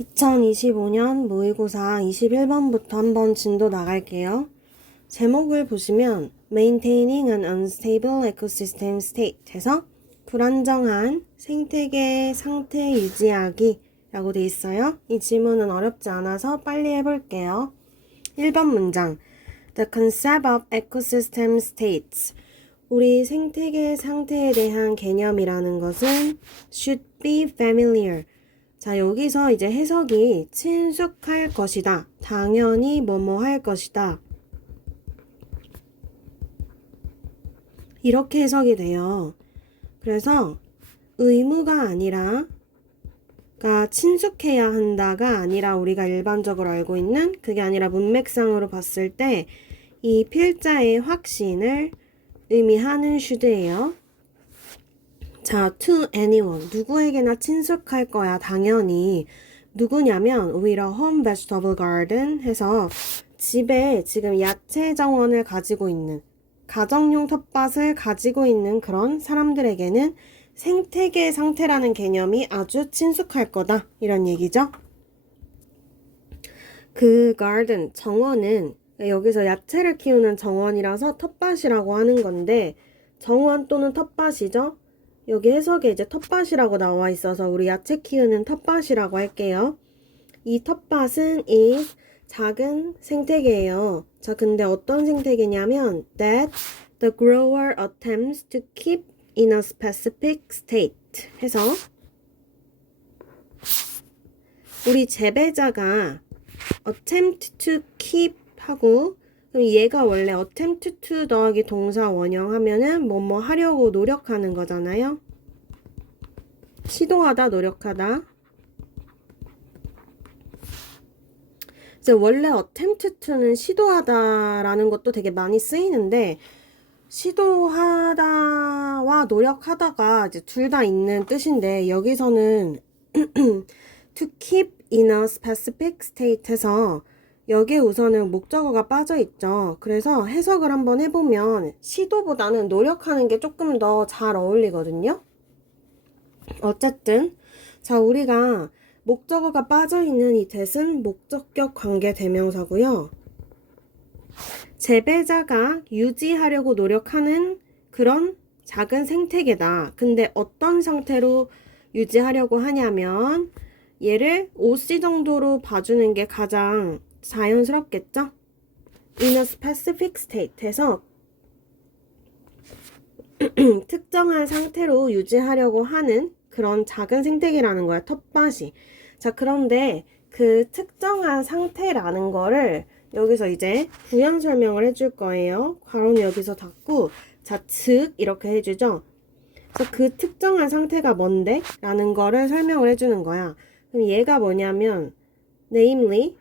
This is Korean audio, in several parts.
2025년 모의고사 21번부터 한번 진도 나갈게요. 제목을 보시면 Maintaining an Unstable Ecosystem State 해서 불안정한 생태계 상태 유지하기 라고 돼 있어요. 이 질문은 어렵지 않아서 빨리 해볼게요. 1번 문장 The concept of ecosystem states 우리 생태계 상태에 대한 개념이라는 것은 should be familiar 자, 여기서 이제 해석이 친숙할 것이다. 당연히 뭐뭐 할 것이다. 이렇게 해석이 돼요. 그래서 의무가 아니라 그러니까 친숙해야 한다가 아니라 우리가 일반적으로 알고 있는 그게 아니라 문맥상으로 봤을 때 이 필자의 확신을 의미하는 should예요. 자, to anyone. 누구에게나 친숙할 거야, 당연히. 누구냐면, 오히려 home vegetable garden 해서 집에 지금 야채 정원을 가지고 있는, 가정용 텃밭을 가지고 있는 그런 사람들에게는 생태계 상태라는 개념이 아주 친숙할 거다. 이런 얘기죠. 그 garden, 정원은 여기서 야채를 키우는 정원이라서 텃밭이라고 하는 건데, 정원 또는 텃밭이죠. 여기 해석에 이제 텃밭이라고 나와 있어서 우리 야채 키우는 텃밭이라고 할게요. 이 텃밭은 is 작은 생태계예요. 자, 근데 어떤 생태계냐면 that the grower attempts to keep in a specific state 해서 우리 재배자가 attempt to keep 하고 그럼 얘가 원래 attempt to 더하기 동사 원형 하면은 뭐뭐 하려고 노력하는 거잖아요. 시도하다, 노력하다. 이제 원래 attempt to는 시도하다라는 것도 되게 많이 쓰이는데 시도하다와 노력하다가 이제 둘 다 있는 뜻인데 여기서는 to keep in a specific state 해서 여기에 우선은 목적어가 빠져있죠. 그래서 해석을 한번 해보면 시도보다는 노력하는 게 조금 더 잘 어울리거든요. 어쨌든 자 우리가 목적어가 빠져있는 이 that은 목적격 관계 대명사고요. 재배자가 유지하려고 노력하는 그런 작은 생태계다. 근데 어떤 상태로 유지하려고 하냐면 얘를 5C 정도로 봐주는 게 가장 자연스럽겠죠? In a specific state 해서 특정한 상태로 유지하려고 하는 그런 작은 생태계라는 거야, 텃밭이. 자, 그런데 그 특정한 상태라는 거를 여기서 이제 부연 설명을 해줄 거예요. 괄호는 여기서 닫고, 자, 즉, 이렇게 해주죠. 그래서 그 특정한 상태가 뭔데? 라는 거를 설명을 해주는 거야. 그럼 얘가 뭐냐면, namely,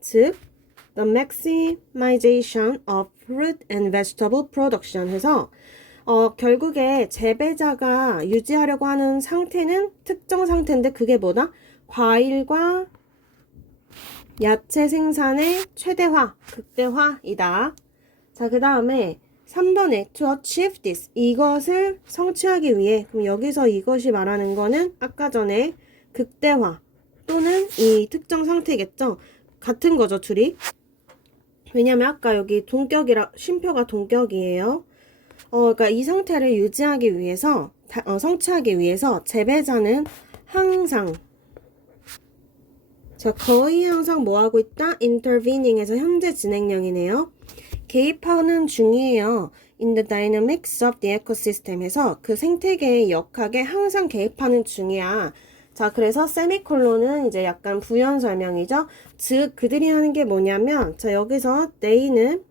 즉, the maximization of fruit and vegetable production 해서 결국에 재배자가 유지하려고 하는 상태는 특정 상태인데 그게 뭐다? 과일과 야채 생산의 최대화, 극대화이다. 자, 그 다음에 3번에 to achieve this 이것을 성취하기 위해 그럼 여기서 이것이 말하는 거는 아까 전에 극대화 또는 이 특정 상태겠죠? 같은 거죠, 둘이. 왜냐면 아까 여기 동격이라 쉼표가 동격이에요. 그러니까 이 상태를 유지하기 위해서 성취하기 위해서 재배자는 항상 자 거의 항상 뭐 하고 있다? intervening에서 현재 진행형이네요. 개입하는 중이에요. in the dynamics of the ecosystem에서 그 생태계의 역학에 항상 개입하는 중이야. 자, 그래서 세미콜론은 이제 약간 부연 설명이죠. 즉, 그들이 하는 게 뭐냐면, 자, 여기서 they는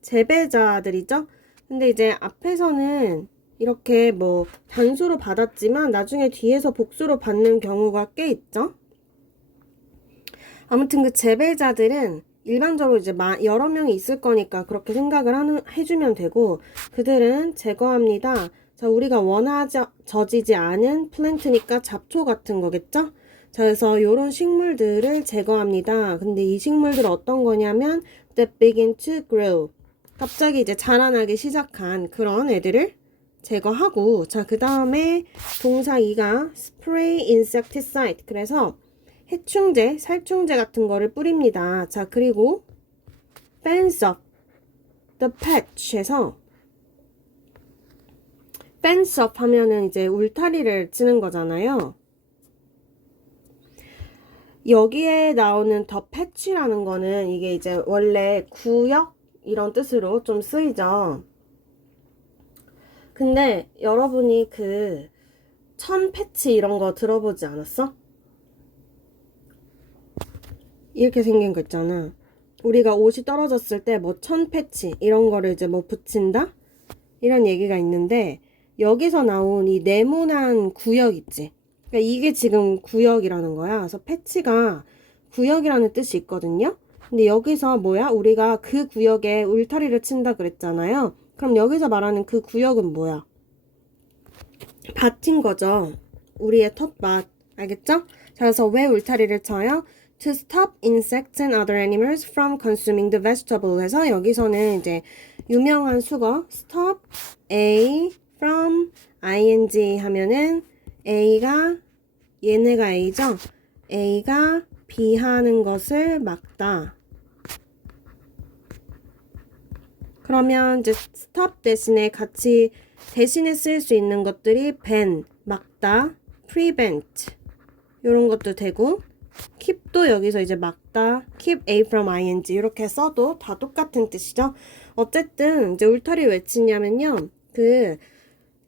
재배자들이죠. 근데 이제 앞에서는 이렇게 뭐 단수로 받았지만 나중에 뒤에서 복수로 받는 경우가 꽤 있죠. 아무튼 그 재배자들은 일반적으로 이제 여러 명이 있을 거니까 그렇게 생각을 해주면 되고 그들은 제거합니다. 자, 우리가 원하지지 않은 플랜트니까 잡초 같은 거겠죠? 자, 그래서 요런 식물들을 제거합니다. 근데 이 식물들 어떤 거냐면 that begin to grow. 갑자기 이제 자라나기 시작한 그런 애들을 제거하고 자, 그 다음에 동사 2가 spray insecticide. 그래서 해충제, 살충제 같은 거를 뿌립니다. 자, 그리고 fence up the patch에서 fence up 하면은 이제 울타리를 치는 거잖아요. 여기에 나오는 the patch라는 거는 이게 이제 원래 구역 이런 뜻으로 좀 쓰이죠. 근데 여러분이 그 천 패치 이런 거 들어보지 않았어? 이렇게 생긴 거 있잖아. 우리가 옷이 떨어졌을 때 뭐 천 패치 이런 거를 이제 뭐 붙인다? 이런 얘기가 있는데 여기서 나온 이 네모난 구역 있지? 그러니까 이게 지금 구역이라는 거야. 그래서 패치가 구역이라는 뜻이 있거든요. 근데 여기서 뭐야? 우리가 그 구역에 울타리를 친다 그랬잖아요. 그럼 여기서 말하는 그 구역은 뭐야? 밭인 거죠. 우리의 텃밭. 알겠죠? 자, 그래서 왜 울타리를 쳐요? To stop insects and other animals from consuming the vegetable 해서 여기서는 이제 유명한 수거 stop A from ing 하면은 A가 얘네가 A죠? A가 B 하는 것을 막다. 그러면 이제 stop 대신에 같이 대신에 쓸 수 있는 것들이 ban, 막다, prevent 이런 것도 되고 keep도 여기서 이제 막다, keep A from ing 이렇게 써도 다 똑같은 뜻이죠. 어쨌든 이제 울타리 왜 치냐면요. 그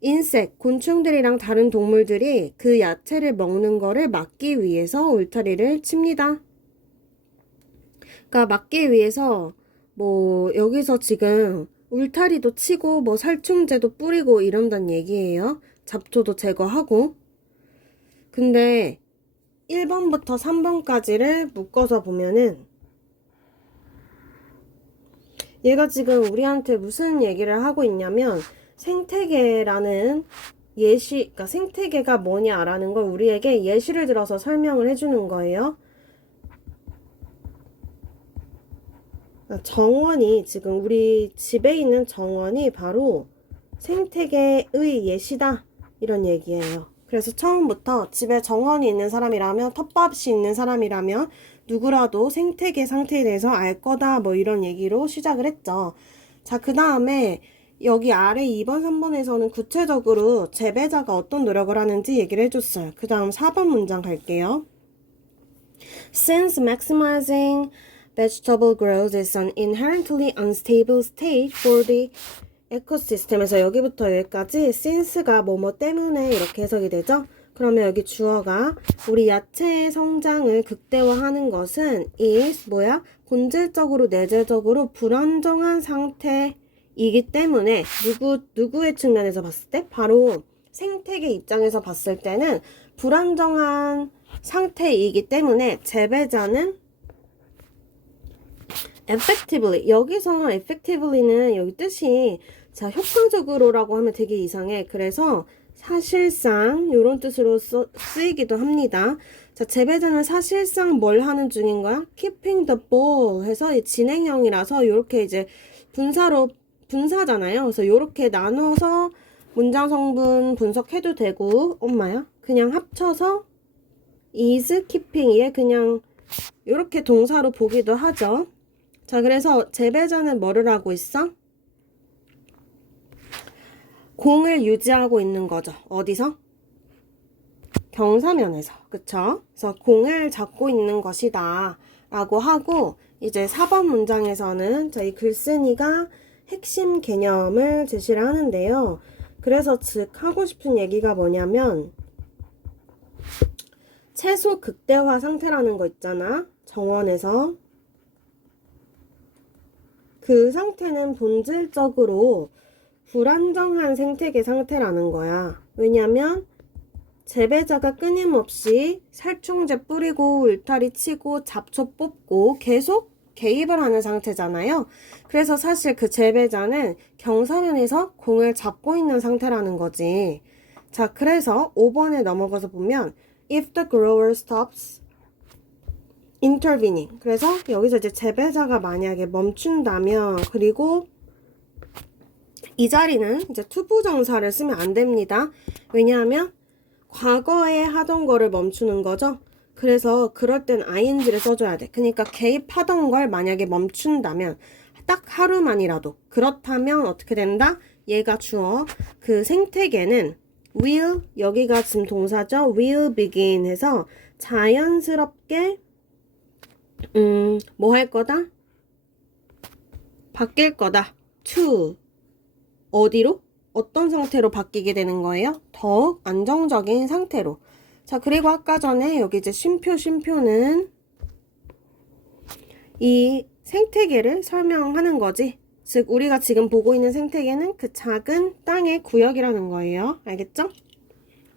인색, 곤충들이랑 다른 동물들이 그 야채를 먹는 거를 막기 위해서 울타리를 칩니다. 그러니까 막기 위해서 뭐 여기서 지금 울타리도 치고 뭐 살충제도 뿌리고 이런단 얘기예요. 잡초도 제거하고. 근데 1번부터 3번까지를 묶어서 보면은 얘가 지금 우리한테 무슨 얘기를 하고 있냐면 생태계라는 예시, 그러니까 생태계가 뭐냐라는 걸 우리에게 예시를 들어서 설명을 해주는 거예요. 정원이 지금 우리 집에 있는 정원이 바로 생태계의 예시다 이런 얘기예요. 그래서 처음부터 집에 정원이 있는 사람이라면 텃밭이 있는 사람이라면 누구라도 생태계 상태에 대해서 알 거다 뭐 이런 얘기로 시작을 했죠. 자, 그 다음에 여기 아래 2번 3번에서는 구체적으로 재배자가 어떤 노력을 하는지 얘기를 해줬어요. 그 다음 4번 문장 갈게요. Since maximizing vegetable growth is an inherently unstable state for the ecosystem에서 여기부터 여기까지 since가 뭐뭐 때문에 이렇게 해석이 되죠. 그러면 여기 주어가 우리 야채의 성장을 극대화하는 것은 is 뭐야? 본질적으로 내재적으로 불안정한 상태이기 때문에 누구의 측면에서 봤을 때? 바로 생태계 입장에서 봤을 때는 불안정한 상태이기 때문에 재배자는 effectively 여기서 effectively는 여기 뜻이 자 효과적으로라고 하면 되게 이상해. 그래서 사실상 이런 뜻으로 쓰이기도 합니다. 자, 재배자는 사실상 뭘 하는 중인 거야? keeping the ball 해서 진행형이라서 이렇게 이제 분사잖아요. 그래서 이렇게 나눠서 문장 성분 분석해도 되고 엄마야 그냥 합쳐서 is keeping에 그냥 이렇게 동사로 보기도 하죠. 자, 그래서 재배자는 뭐를 하고 있어? 공을 유지하고 있는 거죠. 어디서? 경사면에서. 그쵸? 그래서 공을 잡고 있는 것이다 라고 하고 이제 4번 문장에서는 저희 글쓴이가 핵심 개념을 제시를 하는데요. 그래서 즉 하고 싶은 얘기가 뭐냐면 채소 극대화 상태라는 거 있잖아. 정원에서. 그 상태는 본질적으로 불안정한 생태계 상태라는 거야. 왜냐면 재배자가 끊임없이 살충제 뿌리고 울타리 치고 잡초 뽑고 계속 개입을 하는 상태잖아요. 그래서 사실 그 재배자는 경사면에서 공을 잡고 있는 상태라는 거지. 자, 그래서 5번에 넘어가서 보면 if the grower stops intervening. 그래서 여기서 이제 재배자가 만약에 멈춘다면 그리고 이 자리는 이제 투부정사를 쓰면 안 됩니다. 왜냐하면 과거에 하던 거를 멈추는 거죠. 그래서 그럴 땐 ing를 써줘야 돼. 그러니까 개입하던 걸 만약에 멈춘다면 딱 하루만이라도 그렇다면 어떻게 된다? 얘가 주어. 그 생태계는 will, 여기가 지금 동사죠. will begin 해서 자연스럽게 뭐 할 거다? 바뀔 거다. to 어디로? 어떤 상태로 바뀌게 되는 거예요? 더욱 안정적인 상태로. 자, 그리고 아까 전에 여기 이제 쉼표는 이 생태계를 설명하는 거지. 즉, 우리가 지금 보고 있는 생태계는 그 작은 땅의 구역이라는 거예요. 알겠죠?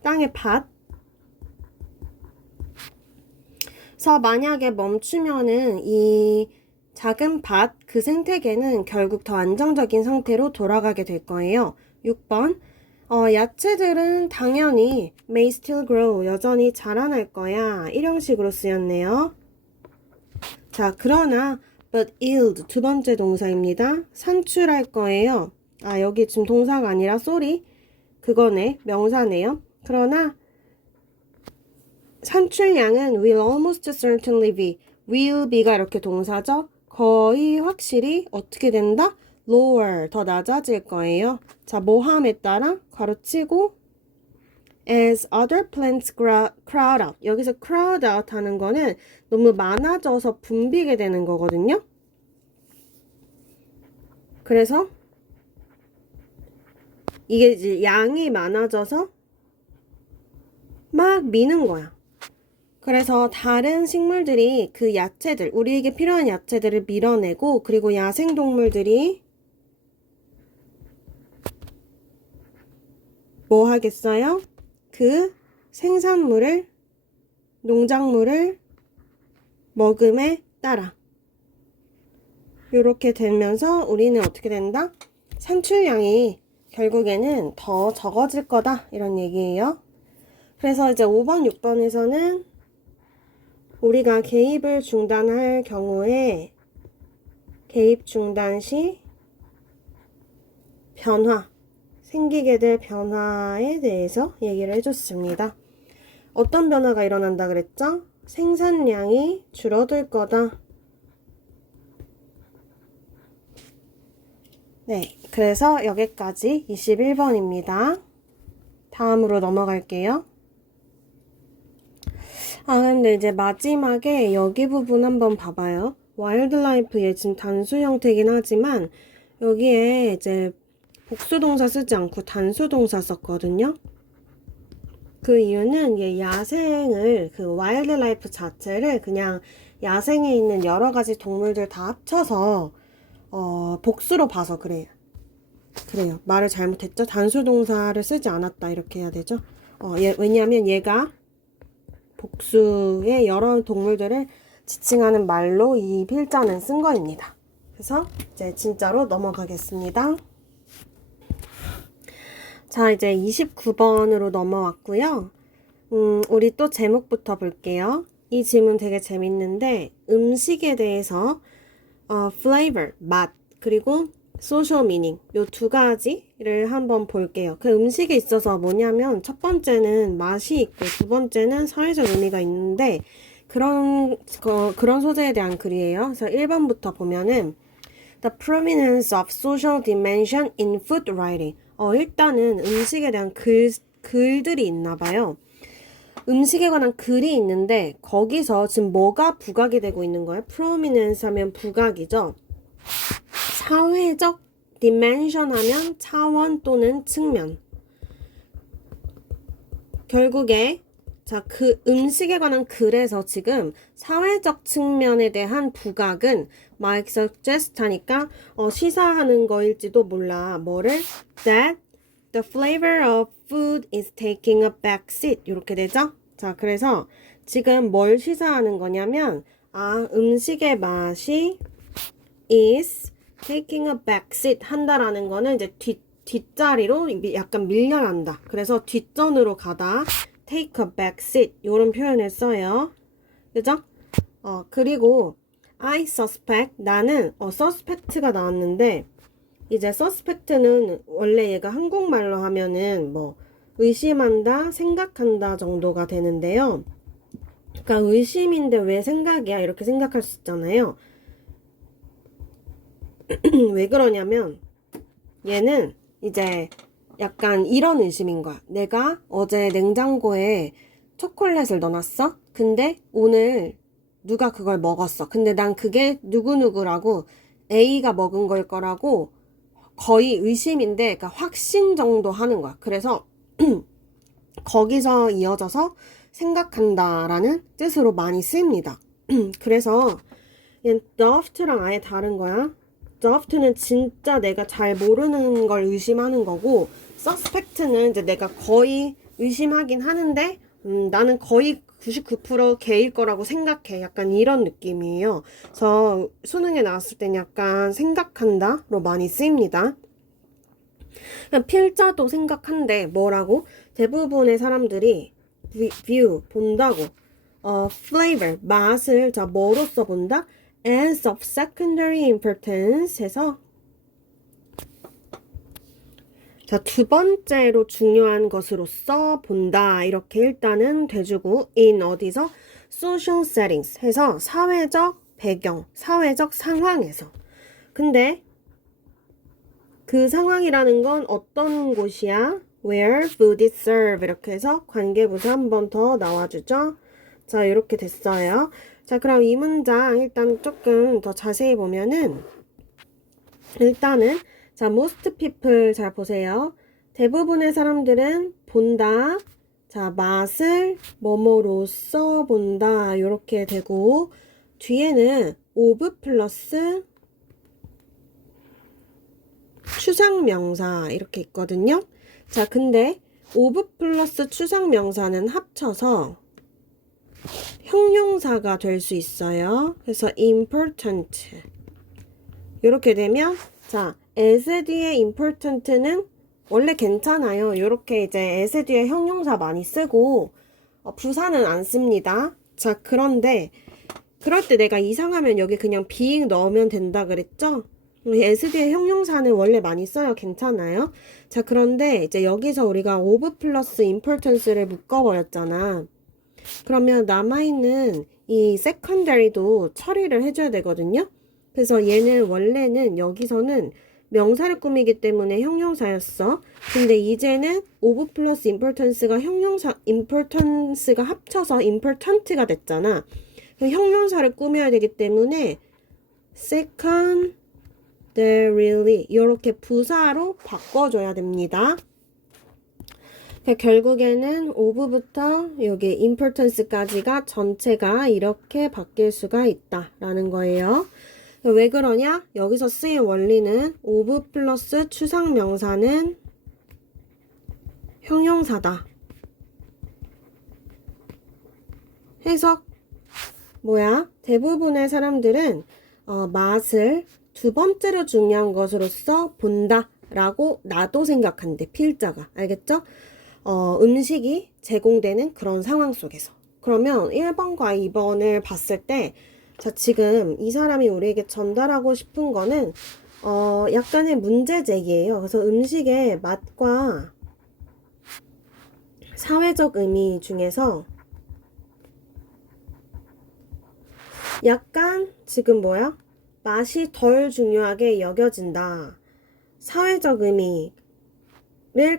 땅의 밭. 그래서 만약에 멈추면은 이 작은 밭, 그 생태계는 결국 더 안정적인 상태로 돌아가게 될 거예요. 6번. 야채들은 당연히 may still grow, 여전히 자라날 거야. 일형식으로 쓰였네요. 자, 그러나 but yield, 두 번째 동사입니다. 산출할 거예요. 아, 여기 지금 동사가 아니라 sorry. 그거네. 명사네요. 그러나 산출량은 will almost certainly be, will be가 이렇게 동사죠. 거의 확실히 어떻게 된다? lower, 더 낮아질 거예요. 자, 모함에 따라 괄호치고 as other plants crowd out. 여기서 crowd out 하는 거는 너무 많아져서 붐비게 되는 거거든요. 그래서 이게 이제 양이 많아져서 막 미는 거야. 그래서 다른 식물들이 그 야채들, 우리에게 필요한 야채들을 밀어내고, 그리고 야생동물들이 뭐 하겠어요? 그 생산물을, 농작물을 먹음에 따라 이렇게 되면서 우리는 어떻게 된다? 산출량이 결국에는 더 적어질 거다, 이런 얘기예요. 그래서 이제 5번, 6번에서는 우리가 개입을 중단할 경우에 개입 중단 시 변화, 생기게 될 변화에 대해서 얘기를 해줬습니다. 어떤 변화가 일어난다 그랬죠? 생산량이 줄어들 거다. 네, 그래서 여기까지 21번입니다. 다음으로 넘어갈게요. 아, 근데 이제 마지막에 여기 부분 한번 봐봐요. 와일드라이프의 지금 단수 형태이긴 하지만 여기에 이제 복수동사 쓰지 않고 단수동사 썼거든요. 그 이유는 얘 야생을, 그 와일드라이프 자체를 그냥 야생에 있는 여러 가지 동물들 다 합쳐서 복수로 봐서 그래요. 말을 잘못했죠? 단수동사를 쓰지 않았다 이렇게 해야 되죠? 왜냐하면 얘가 복수의 여러 동물들을 지칭하는 말로 이 필자는 쓴 거입니다. 그래서 이제 진짜로 넘어가겠습니다. 자, 이제 29번으로 넘어왔고요. 우리 또 제목부터 볼게요. 이 질문 되게 재밌는데 음식에 대해서 flavor, 맛, 그리고 social meaning 요 두 가지를 한번 볼게요. 그 음식에 있어서 뭐냐면 첫 번째는 맛이 있고 두 번째는 사회적 의미가 있는데 그런 소재에 대한 글이에요. 그래서 1번부터 보면은 The prominence of social dimension in food writing. 일단은 음식에 대한 글들이 있나 봐요. 음식에 관한 글이 있는데 거기서 지금 뭐가 부각이 되고 있는 거예요? prominence 하면 부각이죠. 사회적 dimension 하면 차원 또는 측면. 결국에 자, 그 음식에 관한 글에서 지금 사회적 측면에 대한 부각은 might suggest 하니까 시사하는 거일지도 몰라. 뭐를? That the flavor of food is taking a back seat. 이렇게 되죠? 자, 그래서 지금 뭘 시사하는 거냐면 음식의 맛이 is taking a back seat 한다라는 거는 이제 뒷자리로 약간 밀려난다. 그래서 뒷전으로 가다. take a back seat 이런 표현을 써요. 그죠? 그리고 I suspect 나는 suspect가 나왔는데 이제 suspect는 원래 얘가 한국말로 하면은 뭐 의심한다, 생각한다 정도가 되는데요. 그러니까 의심인데 왜 생각이야? 이렇게 생각할 수 있잖아요. 왜 그러냐면 얘는 이제 약간 이런 의심인 거야. 내가 어제 냉장고에 초콜릿을 넣어놨어? 근데 오늘 누가 그걸 먹었어. 근데 난 그게 누구누구라고 A가 먹은 걸 거라고 거의 의심인데, 그러니까 확신 정도 하는 거야. 그래서 거기서 이어져서 생각한다라는 뜻으로 많이 쓰입니다. 그래서 얘는 doubt랑 아예 다른 거야. doubt는 진짜 내가 잘 모르는 걸 의심하는 거고, suspect는 이제 내가 거의 의심하긴 하는데 나는 거의 99% 걔일 거라고 생각해. 약간 이런 느낌이에요. 그래서 수능에 나왔을 땐 약간 생각한다로 많이 쓰입니다. 필자도 생각한데 뭐라고? 대부분의 사람들이 view, 본다고. flavor, 맛을 자 뭐로써 본다? as of secondary importance 해서 자, 두 번째로 중요한 것으로서 본다. 이렇게 일단은 돼주고 in 어디서? social settings 해서 사회적 배경, 사회적 상황에서. 근데 그 상황이라는 건 어떤 곳이야? Where food is served 이렇게 해서 관계부사 한 번 더 나와주죠. 자, 이렇게 됐어요. 자, 그럼 이 문장 일단 조금 더 자세히 보면은 일단은 자, most people 잘 보세요. 대부분의 사람들은 본다. 자, 맛을 뭐뭐로써 본다. 이렇게 되고 뒤에는 of 플러스 추상명사 이렇게 있거든요. 자, 근데 of 플러스 추상명사는 합쳐서 형용사가 될 수 있어요. 그래서 important 이렇게 되면 자, as 뒤에 important는 원래 괜찮아요. 이렇게 이제 as 뒤에 형용사 많이 쓰고 부사는 안 씁니다. 자, 그런데 그럴 때 내가 이상하면 여기 그냥 being 넣으면 된다 그랬죠? as 뒤에 형용사는 원래 많이 써요. 괜찮아요. 자, 그런데 이제 여기서 우리가 of 플러스 importance를 묶어버렸잖아. 그러면 남아있는 이 secondary도 처리를 해줘야 되거든요. 그래서 얘는 원래는 여기서는 명사를 꾸미기 때문에 형용사였어. 근데 이제는 of 플러스 importance가 importance가 합쳐서 important가 됐잖아. 형용사를 꾸며야 되기 때문에 secondarily 이렇게 부사로 바꿔줘야 됩니다. 결국에는 of부터 여기 importance까지가 전체가 이렇게 바뀔 수가 있다라는 거예요. 왜 그러냐? 여기서 쓰인 원리는 of 플러스 추상명사는 형용사다. 해석 뭐야? 대부분의 사람들은 맛을 두 번째로 중요한 것으로서 본다 라고 나도 생각한대. 필자가. 알겠죠? 음식이 제공되는 그런 상황 속에서. 그러면 1번과 2번을 봤을 때 자, 지금 이 사람이 우리에게 전달하고 싶은 거는 약간의 문제 제기예요. 그래서 음식의 맛과 사회적 의미 중에서 약간 지금 뭐야? 맛이 덜 중요하게 여겨진다. 사회적 의미를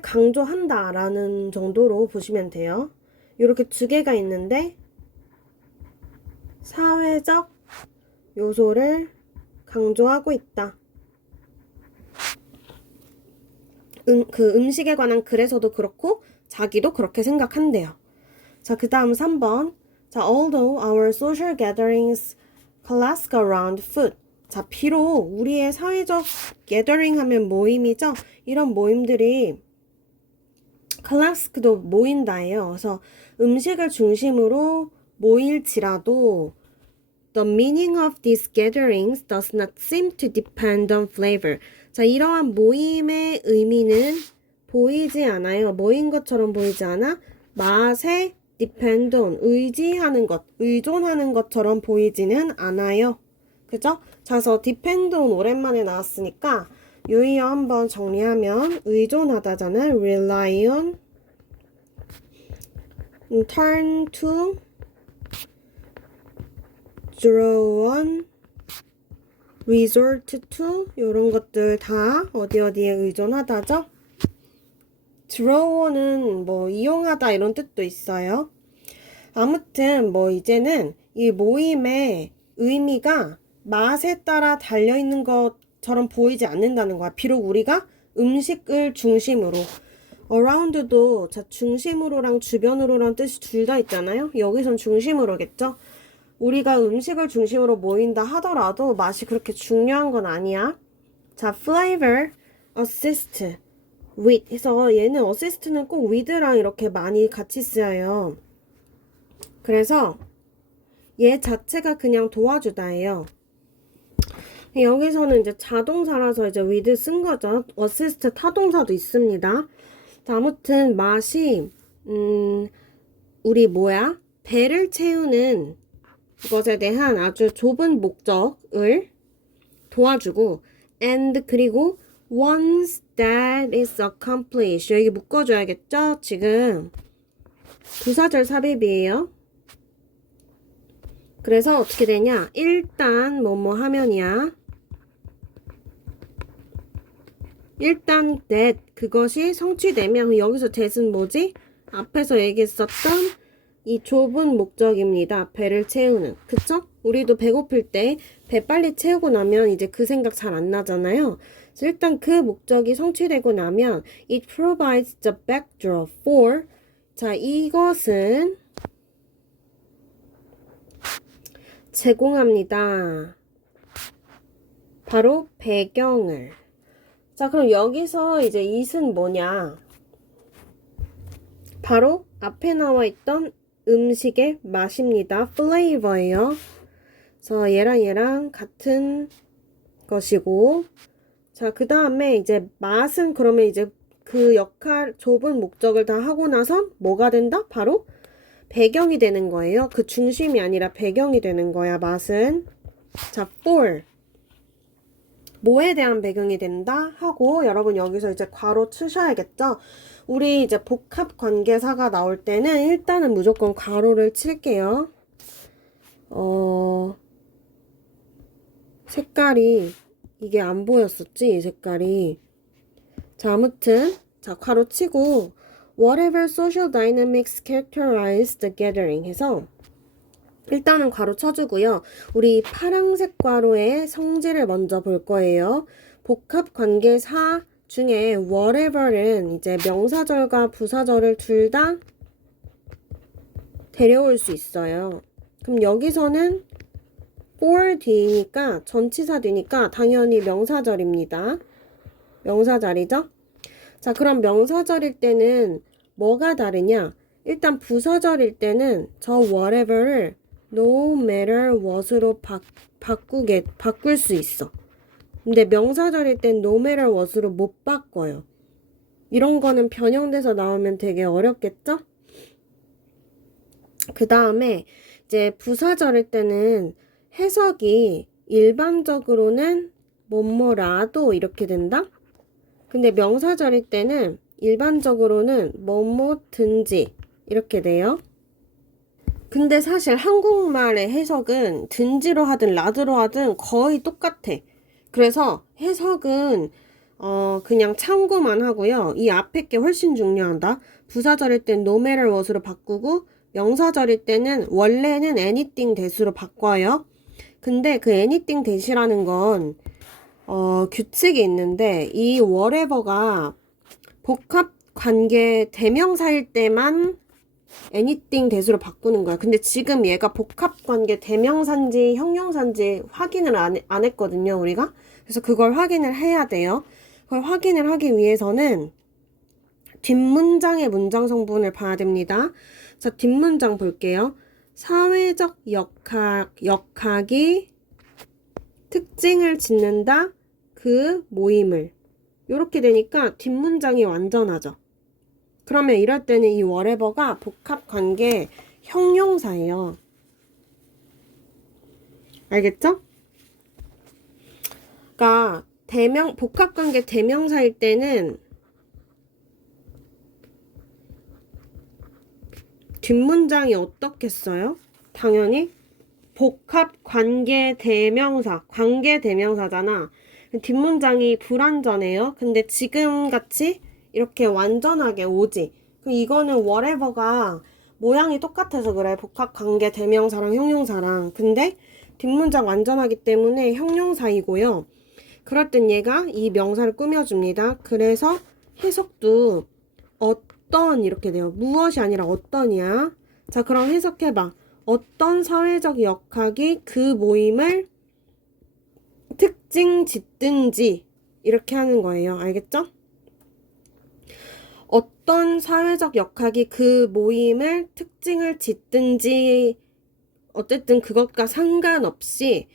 강조한다 라는 정도로 보시면 돼요. 이렇게 두 개가 있는데 사회적 요소를 강조하고 있다. 그 음식에 관한 글에서도 그렇고 자기도 그렇게 생각한대요. 자, 그 다음 3번. 자, although our social gatherings collapse around food. 자, 비록 우리의 사회적 gathering 하면 모임이죠. 이런 모임들이 collapse도 모인다예요. 그래서 음식을 중심으로 모일지라도 the meaning of these gatherings does not seem to depend on flavor. 자, 이러한 모임의 의미는 보이지 않아요. 모인 것처럼 보이지 않아? 맛에 depend on, 의지하는 것, 의존하는 것처럼 보이지는 않아요. 그죠? 자, 그래서 depend on 오랜만에 나왔으니까 유의어 한번 정리하면 의존하다잖아요. rely on, turn to, draw on, resort to 이런 것들 다 어디에 의존하다죠? draw on은 뭐 이용하다 이런 뜻도 있어요. 아무튼 뭐 이제는 이 모임의 의미가 맛에 따라 달려있는 것처럼 보이지 않는다는 거야. 비록 우리가 음식을 중심으로 around도 자 중심으로랑 주변으로랑 뜻이 둘 다 있잖아요. 여기선 중심으로겠죠. 우리가 음식을 중심으로 모인다 하더라도 맛이 그렇게 중요한 건 아니야. 자, flavor, assist, with 해서 얘는 assist는 꼭 with랑 이렇게 많이 같이 쓰여요. 그래서 얘 자체가 그냥 도와주다예요. 여기서는 이제 자동사라서 이제 with 쓴 거죠. assist 타동사도 있습니다. 자, 아무튼 맛이 우리 배를 채우는 것에 대한 아주 좁은 목적을 도와주고 and 그리고 once that is accomplished 여기 묶어줘야겠죠? 지금 부사절 삽입이에요. 그래서 어떻게 되냐? 일단 뭐뭐 하면이야. 일단 that 그것이 성취되면 여기서 that은 뭐지? 앞에서 얘기했었던 이 좁은 목적입니다. 배를 채우는. 그쵸? 우리도 배고플 때 배 빨리 채우고 나면 이제 그 생각 잘 안 나잖아요. 그래서 일단 그 목적이 성취되고 나면 it provides the backdrop for 자 이것은 제공합니다. 바로 배경을. 자 그럼 여기서 이제 it은 뭐냐? 바로 앞에 나와 있던 음식의 맛입니다. flavor예요. 그래서 얘랑 같은 것이고 자 그 다음에 이제 맛은 그러면 이제 그 좁은 목적을 다 하고 나선 뭐가 된다? 바로 배경이 되는 거예요. 그 중심이 아니라 배경이 되는 거야, 맛은. 자, for. 뭐에 대한 배경이 된다? 하고 여러분 여기서 이제 괄호 치셔야겠죠? 우리 이제 복합 관계사가 나올 때는 일단은 무조건 괄호를 칠게요. 색깔이 이게 안 보였었지? 이 색깔이. 자, 아무튼 자, 괄호 치고 whatever social dynamics characterize the gathering 해서 일단은 괄호 쳐주고요. 우리 파란색 괄호의 성질을 먼저 볼 거예요. 복합 관계사 중에 whatever는 이제 명사절과 부사절을 둘 다 데려올 수 있어요. 그럼 여기서는 for 뒤니까 전치사 뒤니까 당연히 명사절입니다. 명사절이죠? 자, 그럼 명사절일 때는 뭐가 다르냐? 일단 부사절일 때는 저 whatever를 no matter what으로 바꿀 수 있어. 근데 명사절일 땐 no matter what으로 못 바꿔요. 이런 거는 변형돼서 나오면 되게 어렵겠죠? 그 다음에 이제 부사절일 때는 해석이 일반적으로는 뭐뭐라도 이렇게 된다? 근데 명사절일 때는 일반적으로는 뭐뭐든지 이렇게 돼요. 근데 사실 한국말의 해석은 든지로 하든 라드로 하든 거의 똑같아. 그래서 해석은 그냥 참고만 하고요. 이 앞에 게 훨씬 중요하다. 부사절일 땐 no matter what으로 바꾸고 명사절일 때는 원래는 anything that으로 바꿔요. 근데 그 anything that이라는 건 규칙이 있는데 이 whatever가 복합 관계 대명사일 때만 anything that으로 바꾸는 거야. 근데 지금 얘가 복합 관계 대명사인지 형용사인지 확인을 안 했거든요, 우리가. 그래서 그걸 확인을 해야 돼요. 그걸 확인을 하기 위해서는 뒷문장의 문장 성분을 봐야 됩니다. 자, 뒷문장 볼게요. 사회적 역학이 특징을 짓는다. 그 모임을. 이렇게 되니까 뒷문장이 완전하죠. 그러면 이럴 때는 이 whatever가 복합관계 형용사예요. 알겠죠? 그러니까 복합관계 대명사일 때는 뒷문장이 어떻겠어요? 당연히 복합 관계 대명사, 관계 대명사잖아. 뒷문장이 불완전해요. 근데 지금 같이 이렇게 완전하게 오지. 그럼 이거는 whatever가 모양이 똑같아서 그래. 복합 관계 대명사랑 형용사랑. 근데 뒷문장 완전하기 때문에 형용사이고요. 그럴 땐 얘가 이 명사를 꾸며줍니다. 그래서 해석도 어떤 이렇게 돼요. 무엇이 아니라 어떤이야. 자, 그럼 해석해봐. 어떤 사회적 역학이 그 모임을 특징 짓든지 이렇게 하는 거예요. 알겠죠? 어떤 사회적 역학이 그 모임을 특징을 짓든지 어쨌든 그것과 상관없이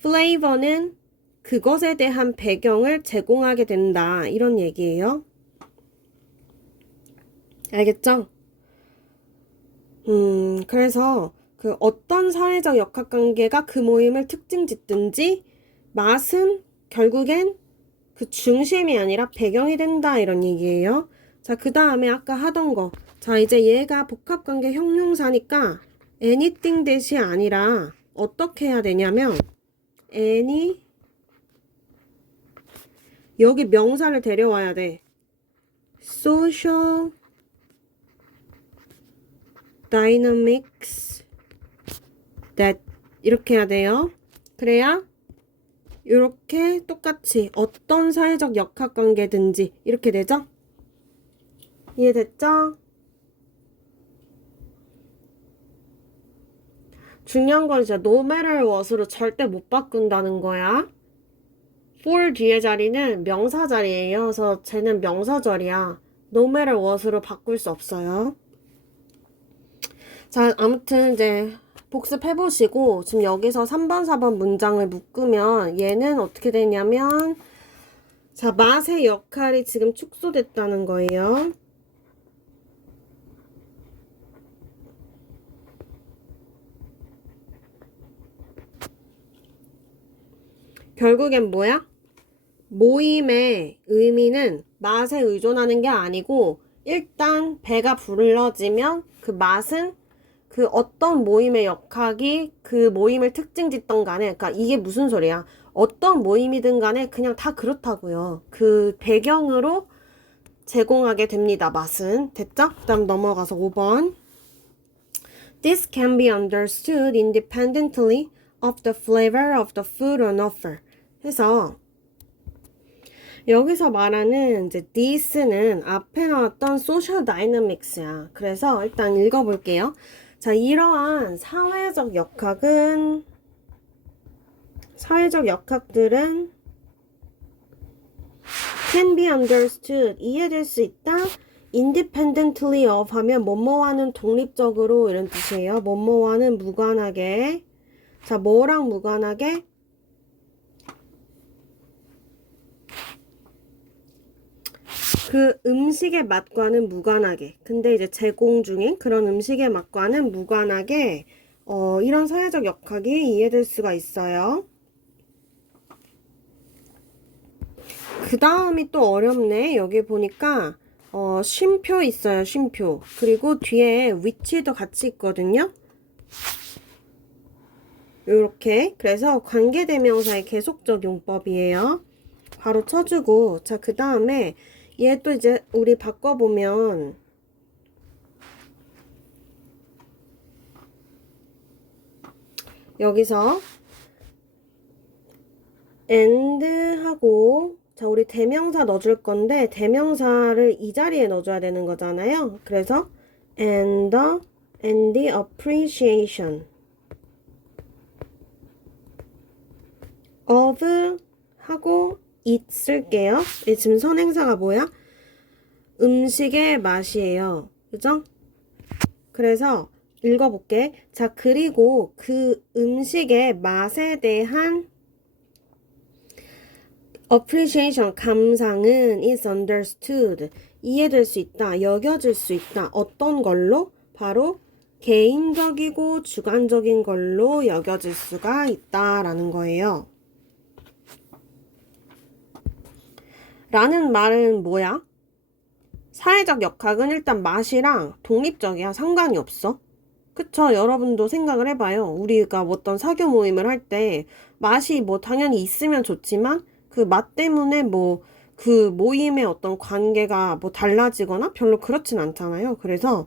flavor는 그것에 대한 배경을 제공하게 된다. 이런 얘기예요. 알겠죠? 그래서 그 어떤 사회적 역학관계가 그 모임을 특징 짓든지 맛은 결국엔 그 중심이 아니라 배경이 된다. 이런 얘기예요. 자, 그 다음에 아까 하던 거. 자, 이제 얘가 복합관계 형용사니까 anything that이 아니라 어떻게 해야 되냐면 any 여기 명사를 데려와야 돼. social dynamics that 이렇게 해야 돼요. 그래야 이렇게 똑같이 어떤 사회적 역학관계든지 이렇게 되죠? 이해됐죠? 중요한 건 진짜 no matter what으로 절대 못 바꾼다는 거야. for 뒤에 자리는 명사 자리예요. 그래서 쟤는 명사절이야. no matter what으로 바꿀 수 없어요. 자, 아무튼 이제 복습해보시고 지금 여기서 3번, 4번 문장을 묶으면 얘는 어떻게 되냐면 자, 맛의 역할이 지금 축소됐다는 거예요. 결국엔 뭐야? 모임의 의미는 맛에 의존하는 게 아니고 일단 배가 불러지면 그 맛은 그 어떤 모임의 역학이 그 모임을 특징 짓던 간에 그러니까 이게 무슨 소리야? 어떤 모임이든 간에 그냥 다 그렇다고요. 그 배경으로 제공하게 됩니다. 맛은. 됐죠? 그 다음 넘어가서 5번. This can be understood independently of the flavor of the food on offer. 해서 여기서 말하는 이제 this는 앞에 나왔던 social dynamics야. 그래서 일단 읽어볼게요. 자, 이러한 사회적 역학들은 can be understood 이해될 수 있다. independently of 하면 뭐뭐와는 독립적으로 이런 뜻이에요. 뭐뭐와는 무관하게. 자, 뭐랑 무관하게? 그 음식의 맛과는 무관하게. 근데 이제 제공 중인 그런 음식의 맛과는 무관하게 이런 사회적 역학이 이해될 수가 있어요. 그 다음이 또 어렵네. 여기 보니까 쉼표 있어요. 쉼표. 그리고 뒤에 위치도 같이 있거든요. 요렇게. 그래서 관계대명사의 계속적 용법이에요. 바로 쳐주고. 자, 그 다음에 얘 또 이제 우리 바꿔보면 여기서 and 하고 자, 우리 대명사 넣어줄 건데 대명사를 이 자리에 넣어줘야 되는 거잖아요. 그래서 and the appreciation of 하고 it 쓸게요. 지금 선행사가 뭐야? 음식의 맛이에요. 그죠? 그래서 읽어볼게. 자, 그리고 그 음식의 맛에 대한 appreciation, 감상은 is understood, 이해될 수 있다, 여겨질 수 있다. 어떤 걸로? 바로 개인적이고 주관적인 걸로 여겨질 수가 있다라는 거예요. 라는 말은 뭐야? 사회적 역학은 일단 맛이랑 독립적이야. 상관이 없어. 그쵸? 여러분도 생각을 해봐요. 우리가 어떤 사교 모임을 할 때 맛이 뭐 당연히 있으면 좋지만 그 맛 때문에 뭐 그 모임의 어떤 관계가 뭐 달라지거나 별로 그렇진 않잖아요. 그래서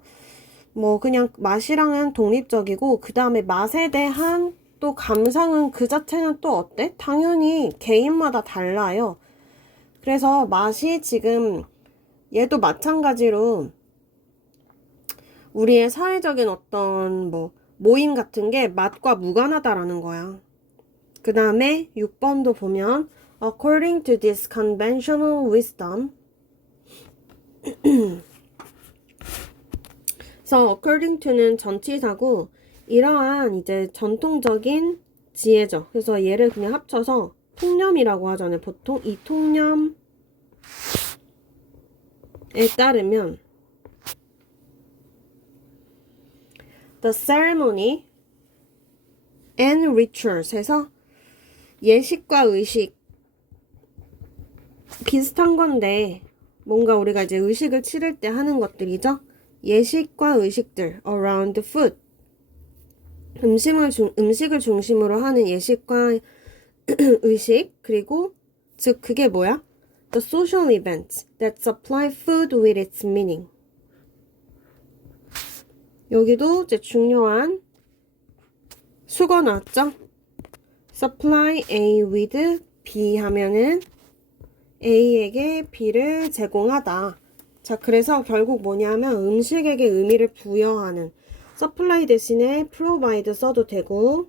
뭐 그냥 맛이랑은 독립적이고 그 다음에 맛에 대한 또 감상은 그 자체는 또 어때? 당연히 개인마다 달라요. 그래서 맛이 지금 얘도 마찬가지로 우리의 사회적인 어떤 뭐 모임 같은 게 맛과 무관하다라는 거야. 그 다음에 6번도 보면 According to this conventional wisdom 그래서 according to는 전치사고 이러한 이제 전통적인 지혜죠. 그래서 얘를 그냥 합쳐서 통념이라고 하잖아요. 보통 이 통념에 따르면 the ceremony and rituals 해서 예식과 의식 비슷한 건데 뭔가 우리가 이제 의식을 치를 때 하는 것들이죠. 예식과 의식들 around food 음식을 중심으로 하는 예식과 의식 그리고 즉 그게 뭐야? The social events that supply food with its meaning. 여기도 이제 중요한 수거 나왔죠? supply A with B 하면은 A에게 B를 제공하다. 자, 그래서 결국 뭐냐면 음식에게 의미를 부여하는 supply 대신에 provide 써도 되고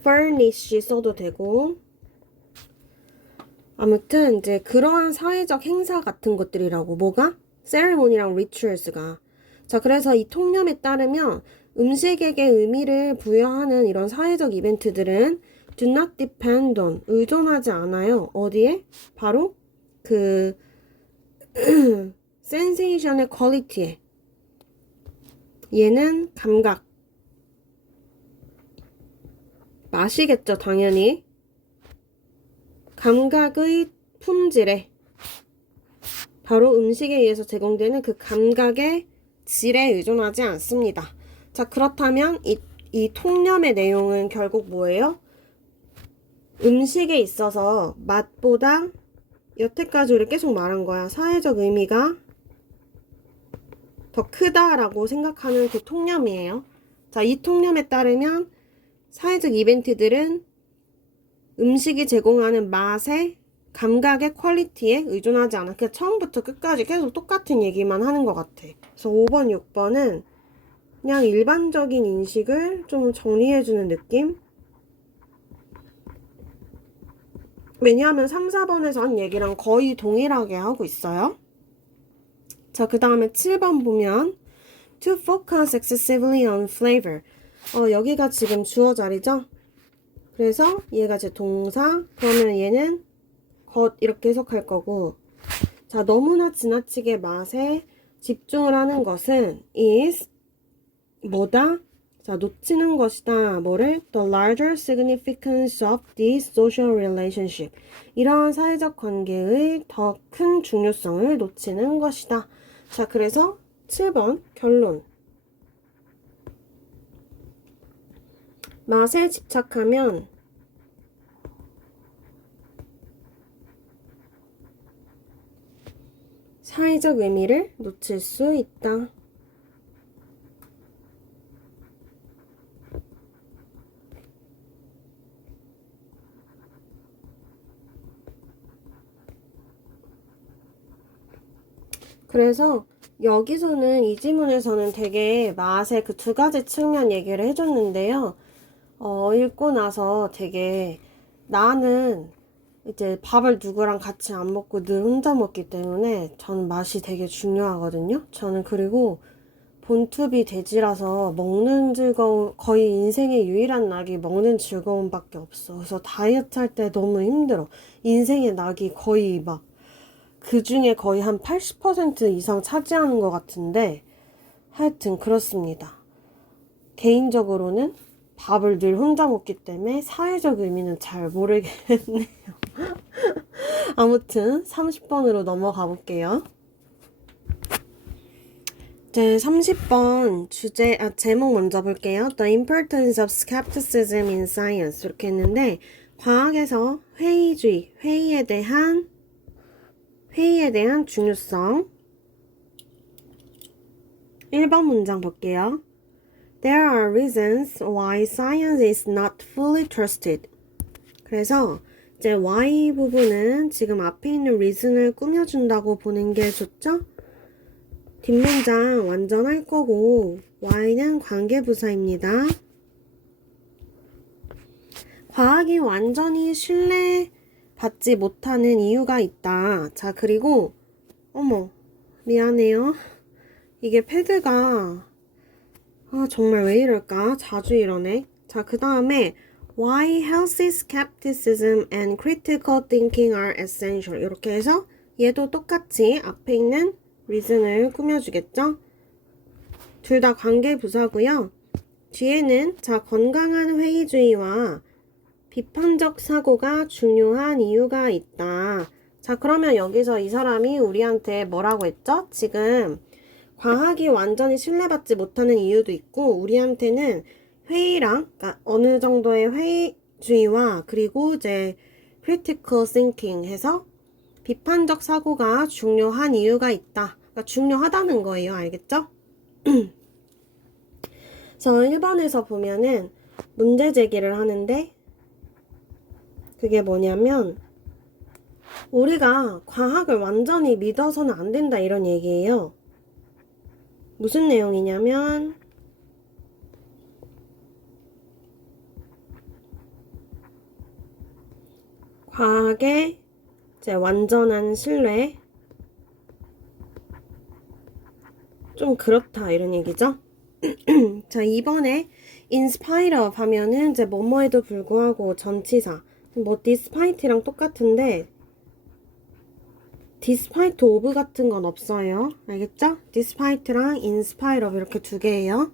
furnish 써도 되고 아무튼 이제 그러한 사회적 행사 같은 것들이라고 뭐가? ceremony랑 rituals가 자, 그래서 이 통념에 따르면 음식에게 의미를 부여하는 이런 사회적 이벤트들은 do not depend on 의존하지 않아요. 어디에? 바로 그 sensation의 퀄리티에 얘는 감각 맛이겠죠 당연히 감각의 품질에 바로 음식에 의해서 제공되는 그 감각의 질에 의존하지 않습니다. 자 그렇다면 이 통념의 내용은 결국 뭐예요? 음식에 있어서 맛보다 여태까지 우리 계속 말한 거야. 사회적 의미가 더 크다라고 생각하는 그 통념이에요. 자, 이 통념에 따르면 사회적 이벤트들은 음식이 제공하는 맛의 감각의 퀄리티에 의존하지 않아. 그냥 처음부터 끝까지 계속 똑같은 얘기만 하는 것 같아. 그래서 5번, 6번은 그냥 일반적인 인식을 좀 정리해주는 느낌? 왜냐하면 3, 4번에서 한 얘기랑 거의 동일하게 하고 있어요. 자, 그 다음에 7번 보면 to focus excessively on flavor. 여기가 지금 주어 자리죠? 그래서 얘가 제 동사, 그러면 얘는 것 이렇게 해석할 거고 자, 너무나 지나치게 맛에 집중을 하는 것은 is 뭐다? 자, 놓치는 것이다. 뭐를? The larger significance of this social relationship. 이러한 사회적 관계의 더 큰 중요성을 놓치는 것이다. 자, 그래서 7번 결론. 맛에 집착하면 사회적 의미를 놓칠 수 있다. 그래서 여기서는 이 지문에서는 되게 맛의 그 두 가지 측면 얘기를 해줬는데요. 읽고 나서 되게 나는 이제 밥을 누구랑 같이 안 먹고 늘 혼자 먹기 때문에 저는 맛이 되게 중요하거든요. 저는 그리고 본투비 돼지라서 먹는 즐거움, 거의 인생의 유일한 낙이 먹는 즐거움밖에 없어. 그래서 다이어트 할 때 너무 힘들어. 인생의 낙이 거의 막 그 중에 거의 한 80% 이상 차지하는 것 같은데 하여튼 그렇습니다. 개인적으로는 밥을 늘 혼자 먹기 때문에 사회적 의미는 잘 모르겠네요. 아무튼 30번으로 넘어가 볼게요. 이제 30번 제목 먼저 볼게요. The importance of skepticism in science. 이렇게 했는데, 과학에서 회의주의, 회의에 대한 중요성. 1번 문장 볼게요. There are reasons why science is not fully trusted. 그래서 이제 why 부분은 지금 앞에 있는 reason을 꾸며준다고 보는 게 좋죠? 뒷문장 완전 할 거고 why는 관계부사입니다. 과학이 완전히 신뢰받지 못하는 이유가 있다. 자, 그리고 어머, 미안해요. 이게 패드가 정말 왜 이럴까? 자주 이러네. 자, 그 다음에 why healthy skepticism and critical thinking are essential. 이렇게 해서 얘도 똑같이 앞에 있는 reason을 꾸며주겠죠? 둘 다 관계부사고요. 뒤에는 자, 건강한 회의주의와 비판적 사고가 중요한 이유가 있다. 자, 그러면 여기서 이 사람이 우리한테 뭐라고 했죠? 지금 과학이 완전히 신뢰받지 못하는 이유도 있고 우리한테는 회의랑 그러니까 어느 정도의 회의주의와 그리고 이제 critical thinking 해서 비판적 사고가 중요한 이유가 있다. 그러니까 중요하다는 거예요. 알겠죠? 저 1번에서 보면은 문제 제기를 하는데 그게 뭐냐면 우리가 과학을 완전히 믿어서는 안 된다 이런 얘기예요. 무슨 내용이냐면 과학의 이제 완전한 신뢰 좀 그렇다 이런 얘기죠. 자, 이번에 in spite of 하면은 이제 뭐뭐에도 불구하고 전치사 뭐 despite랑 똑같은데 despite of 같은 건 없어요. 알겠죠? despite랑 in spite of 이렇게 두 개예요.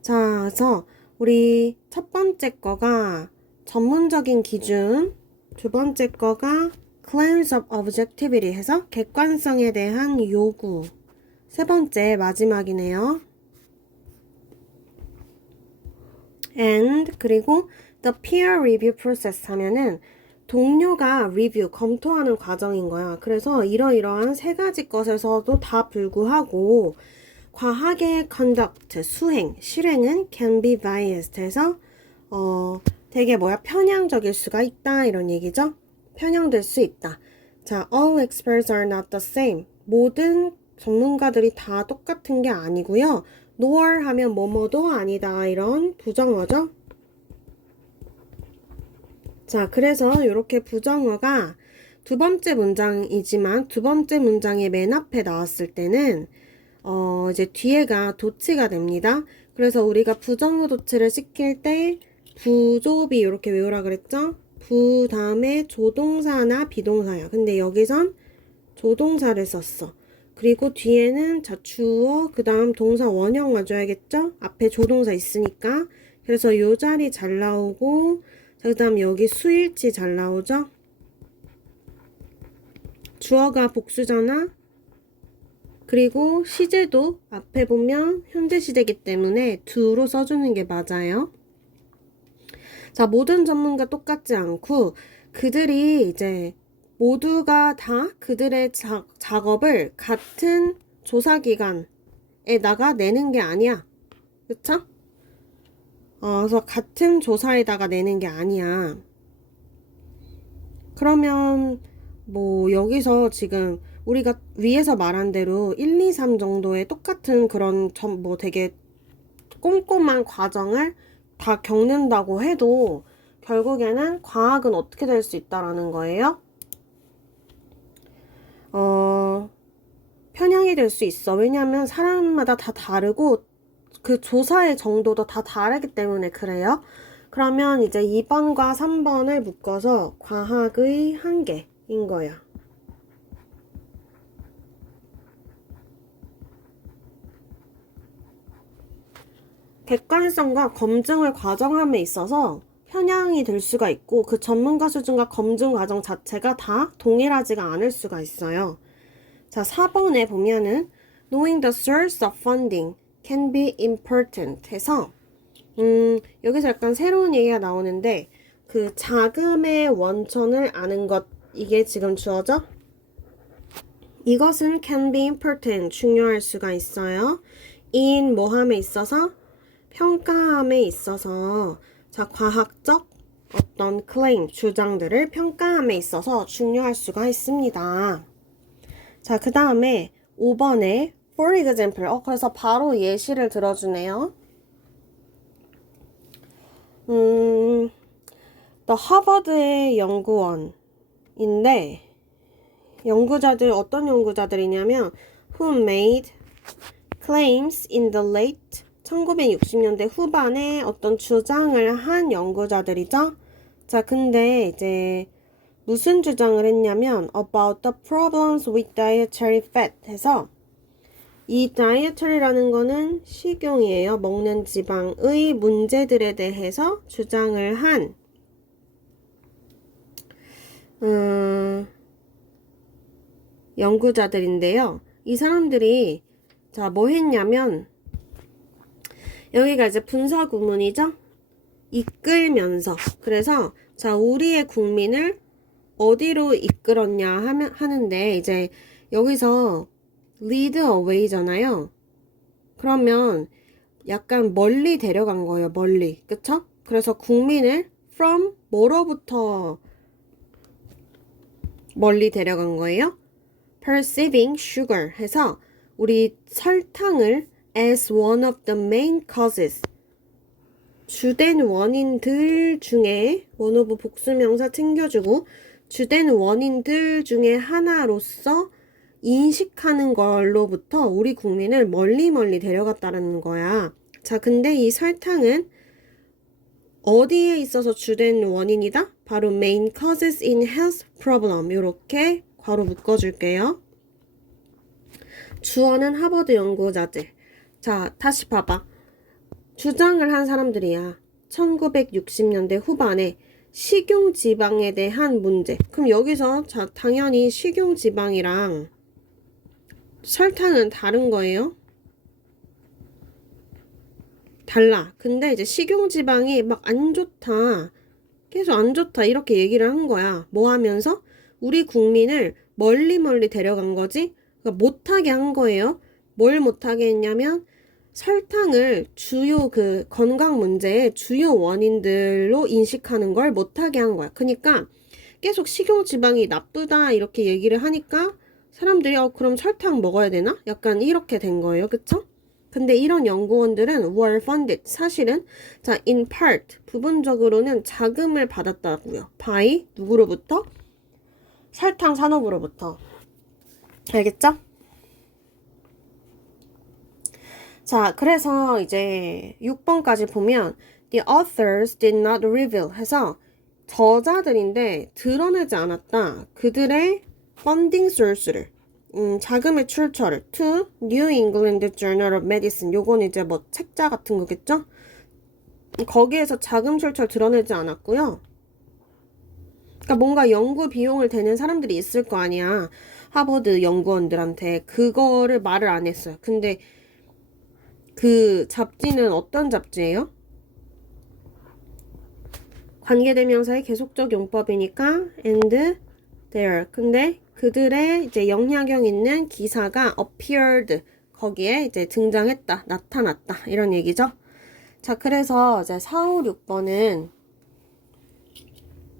자, 그래서 우리 첫 번째 거가 전문적인 기준, 두 번째 거가 claims of objectivity 해서 객관성에 대한 요구, 세 번째 마지막이네요. and 그리고 the peer review process 하면은 동료가 리뷰, 검토하는 과정인 거야. 그래서 이러이러한 세 가지 것에서도 다 불구하고 과학의 conduct, 수행, 실행은 can be biased 해서 되게 편향적일 수가 있다 이런 얘기죠. 편향될 수 있다. 자, all experts are not the same. 모든 전문가들이 다 똑같은 게 아니고요. nor 하면 뭐뭐도 아니다 이런 부정어죠. 자, 그래서 이렇게 부정어가 두 번째 문장이지만 두 번째 문장의 맨 앞에 나왔을 때는 이제 뒤에가 도치가 됩니다. 그래서 우리가 부정어 도치를 시킬 때 부조비 이렇게 외우라 그랬죠? 부 다음에 조동사나 비동사야. 근데 여기선 조동사를 썼어. 그리고 뒤에는 자, 주어 그 다음 동사 원형 와줘야겠죠? 앞에 조동사 있으니까. 그래서 요 자리 잘 나오고 자, 그 다음 여기 수일치 잘 나오죠? 주어가 복수잖아? 그리고 시제도 앞에 보면 현재 시제이기 때문에 do로 써주는 게 맞아요. 자, 모든 전문가 똑같지 않고 그들이 이제 모두가 다 그들의 작업을 같은 조사기관에다가 내는 게 아니야. 그쵸? 그래서 같은 조사에다가 내는 게 아니야. 그러면 뭐 여기서 지금 우리가 위에서 말한 대로 1, 2, 3 정도의 똑같은 그런 뭐 되게 꼼꼼한 과정을 다 겪는다고 해도 결국에는 과학은 어떻게 될 수 있다라는 거예요? 편향이 될 수 있어. 왜냐하면 사람마다 다 다르고 그 조사의 정도도 다 다르기 때문에 그래요. 그러면 이제 2번과 3번을 묶어서 과학의 한계인 거야. 객관성과 검증을 과정함에 있어서 편향이 될 수가 있고 그 전문가 수준과 검증 과정 자체가 다 동일하지가 않을 수가 있어요. 자, 4번에 보면은 knowing the source of funding can be important 해서 여기서 약간 새로운 얘기가 나오는데 그 자금의 원천을 아는 것 이게 지금 주어져? 이것은 can be important 중요할 수가 있어요. in 뭐함에 있어서 평가함에 있어서 자 과학적 어떤 claim 주장들을 평가함에 있어서 중요할 수가 있습니다. 자 그 다음에 5번에 for example 그래서 바로 예시를 들어주네요. 또 하버드의 연구원인데 연구자들 어떤 연구자들이냐면 who made claims in the late 1960년대 후반에 어떤 주장을 한 연구자들이죠. 자 근데 이제 무슨 주장을 했냐면 about the problems with dietary fat 해서 이 다이어터리라는 거는 식용이에요. 먹는 지방의 문제들에 대해서 주장을 한 연구자들인데요. 이 사람들이 자 뭐 했냐면 여기가 이제 분사 구문이죠. 이끌면서 그래서 자 우리의 국민을 어디로 이끌었냐 하는데 이제 여기서 lead away잖아요. 그러면 약간 멀리 데려간 거예요. 멀리. 그쵸? 그래서 국민을 from 뭐로부터 멀리 데려간 거예요? perceiving sugar 해서 우리 설탕을 as one of the main causes 주된 원인들 중에 one of 복수명사 챙겨주고 주된 원인들 중에 하나로서 인식하는 걸로부터 우리 국민을 멀리 데려갔다는 거야. 자, 근데 이 설탕은 어디에 있어서 주된 원인이다? 바로 main causes in health problem. 이렇게 괄호 묶어줄게요. 주어는 하버드 연구자들. 자, 다시 봐봐. 주장을 한 사람들이야. 1960년대 후반에 식용지방에 대한 문제. 그럼 여기서 자 당연히 식용지방이랑 설탕은 다른 거예요? 달라. 근데 이제 식용지방이 막 안 좋다. 계속 안 좋다. 이렇게 얘기를 한 거야. 뭐 하면서? 우리 국민을 멀리 데려간 거지? 그러니까 못하게 한 거예요. 뭘 못하게 했냐면 설탕을 주요 그 건강 문제의 주요 원인들로 인식하는 걸 못하게 한 거야. 그러니까 계속 식용지방이 나쁘다 이렇게 얘기를 하니까 사람들이 그럼 설탕 먹어야 되나? 약간 이렇게 된 거예요. 그쵸? 근데 이런 연구원들은 were funded. 사실은 자 in part 부분적으로는 자금을 받았다고요. by 누구로부터? 설탕 산업으로부터. 알겠죠? 자, 그래서 이제 6번까지 보면 the authors did not reveal 해서 저자들인데 드러내지 않았다. 그들의 funding source를 자금의 출처를 to New England Journal of Medicine 요건 이제 뭐 책자 같은 거겠죠? 거기에서 자금 출처를 드러내지 않았고요. 그러니까 뭔가 연구 비용을 대는 사람들이 있을 거 아니야. 하버드 연구원들한테 그거를 말을 안 했어요. 근데 그 잡지는 어떤 잡지예요? 관계대명사의 계속적 용법이니까 and there. 근데 그들의 이제 영향력 있는 기사가 appeared 거기에 이제 등장했다, 나타났다 이런 얘기죠. 자, 그래서 이제 4, 5, 6번은